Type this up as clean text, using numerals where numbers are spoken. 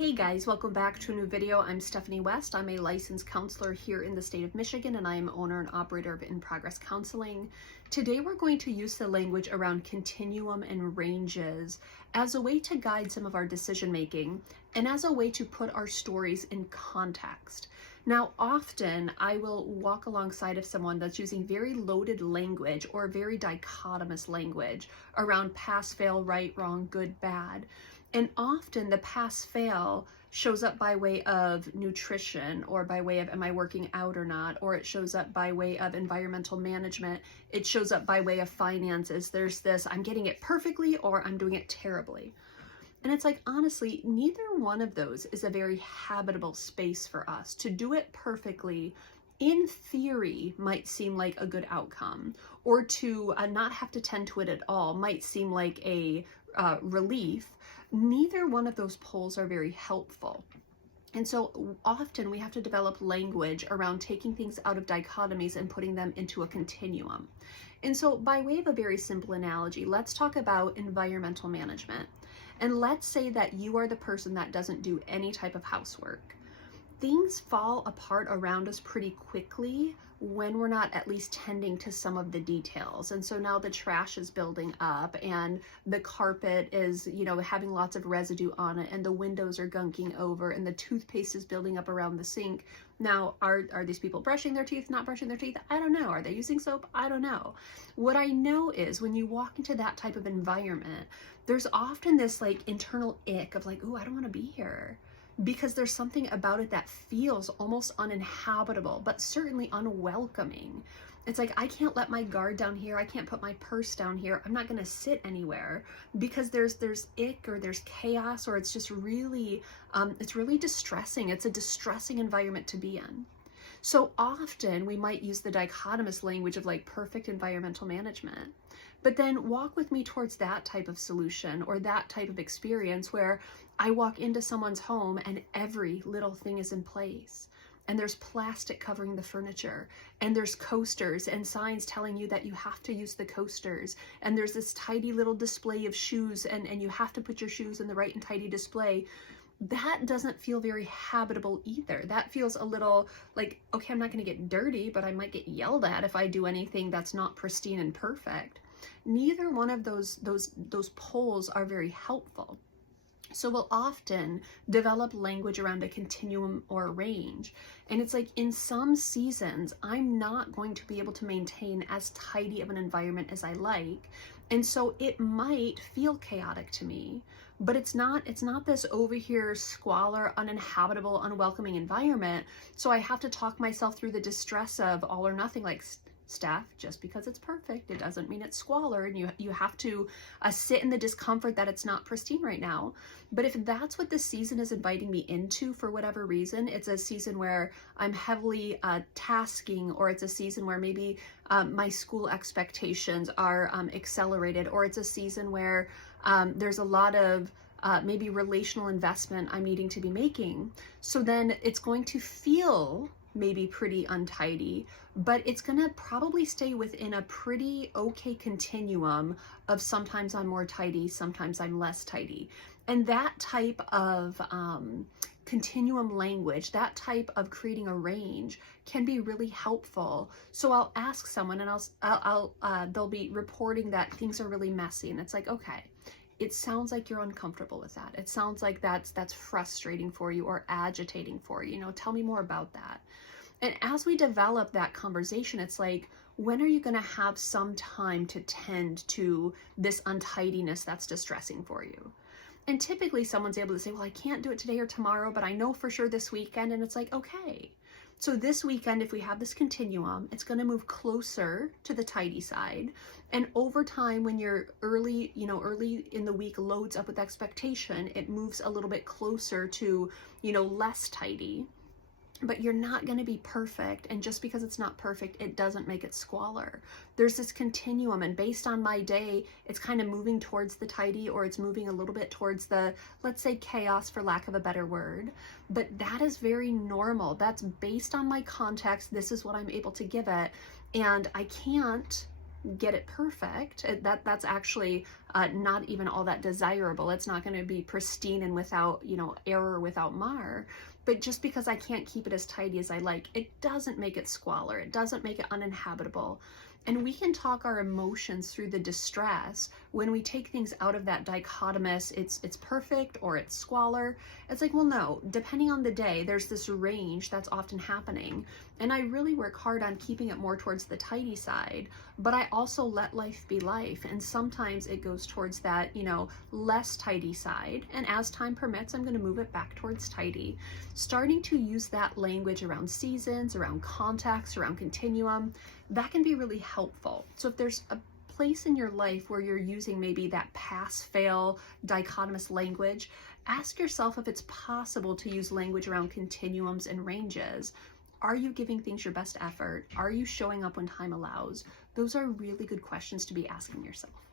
Hey guys, welcome back to a new video. I'm Stephanie West. I'm a licensed counselor here in the state of Michigan, and I am owner and operator of In Progress Counseling. Today we're going to use the language around continuum and ranges as a way to guide some of our decision making and as a way to put our stories in context. Now, often I will walk alongside of someone that's using very loaded language or very dichotomous language around pass, fail, right, wrong, good, bad. And often the pass fail shows up by way of nutrition or by way of am I working out or not, or it shows up by way of environmental management. It shows up by way of finances. There's this, I'm getting it perfectly or I'm doing it terribly. And it's like, honestly, neither one of those is a very habitable space for us. To do it perfectly, in theory, might seem like a good outcome, or to not have to tend to it at all might seem like a relief. Neither one of those poles are very helpful. And so often we have to develop language around taking things out of dichotomies and putting them into a continuum. And so by way of a very simple analogy, let's talk about environmental management. And let's say that you are the person that doesn't do any type of housework. Things fall apart around us pretty quickly when we're not at least tending to some of the details. And so now the trash is building up and the carpet is, having lots of residue on it, and the windows are gunking over and the toothpaste is building up around the sink. Now, are these people brushing their teeth, not brushing their teeth? I don't know. Are they using soap? I don't know. What I know is when you walk into that type of environment, there's often this like internal ick of like, ooh, I don't want to be here. Because there's something about it that feels almost uninhabitable, but certainly unwelcoming. It's like, I can't let my guard down here. I can't put my purse down here. I'm not going to sit anywhere because there's ick or there's chaos, or it's just really, it's really distressing. It's a distressing environment to be in. So often we might use the dichotomous language of like perfect environmental management. But then walk with me towards that type of solution or that type of experience where I walk into someone's home and every little thing is in place. And there's plastic covering the furniture, and there's coasters and signs telling you that you have to use the coasters. And there's this tidy little display of shoes, and you have to put your shoes in the right and tidy display. That doesn't feel very habitable either. That feels a little like, okay, I'm not going to get dirty, but I might get yelled at if I do anything that's not pristine and perfect. Neither one of those poles are very helpful. So we'll often develop language around a continuum or a range. And it's like in some seasons, I'm not going to be able to maintain as tidy of an environment as I like. And so it might feel chaotic to me, but it's not this over here squalor, uninhabitable, unwelcoming environment. So I have to talk myself through the distress of all or nothing, like, Steph, just because it's perfect, it doesn't mean it's squalor, and you have to sit in the discomfort that it's not pristine right now. But if that's what the season is inviting me into for whatever reason, it's a season where I'm heavily tasking, or it's a season where maybe my school expectations are accelerated, or it's a season where there's a lot of maybe relational investment I'm needing to be making. So then it's going to feel maybe pretty untidy, but it's gonna probably stay within a pretty okay continuum of sometimes I'm more tidy, sometimes I'm less tidy. And that type of continuum language, that type of creating a range can be really helpful. So I'll ask someone and they'll be reporting that things are really messy, and it's like, okay, it sounds like you're uncomfortable with that. It sounds like that's frustrating for you or agitating for you. Tell me more about that. And as we develop that conversation, it's like, when are you going to have some time to tend to this untidiness that's distressing for you? And typically someone's able to say, well, I can't do it today or tomorrow, but I know for sure this weekend. And it's like, okay. So this weekend, if we have this continuum, it's going to move closer to the tidy side. And over time, when you're early in the week loads up with expectation, it moves a little bit closer to, less tidy. But you're not going to be perfect. And just because it's not perfect, it doesn't make it squalor. There's this continuum, and based on my day, it's kind of moving towards the tidy, or it's moving a little bit towards the, let's say, chaos, for lack of a better word. But that is very normal. That's based on my context. This is what I'm able to give it. And I can't get it perfect. That's actually not even all that desirable. It's not going to be pristine and without, error, without mar. But just because I can't keep it as tidy as I like, it doesn't make it squalor. It doesn't make it uninhabitable. And we can talk our emotions through the distress when we take things out of that dichotomous, it's perfect or it's squalor. It's like, well, no, depending on the day, there's this range that's often happening. And I really work hard on keeping it more towards the tidy side, but I also let life be life. And sometimes it goes towards that, less tidy side. And as time permits, I'm going to move it back towards tidy. Starting to use that language around seasons, around context, around continuum, that can be really helpful. So if there's a place in your life where you're using maybe that pass-fail dichotomous language, ask yourself if it's possible to use language around continuums and ranges. Are you giving things your best effort? Are you showing up when time allows? Those are really good questions to be asking yourself.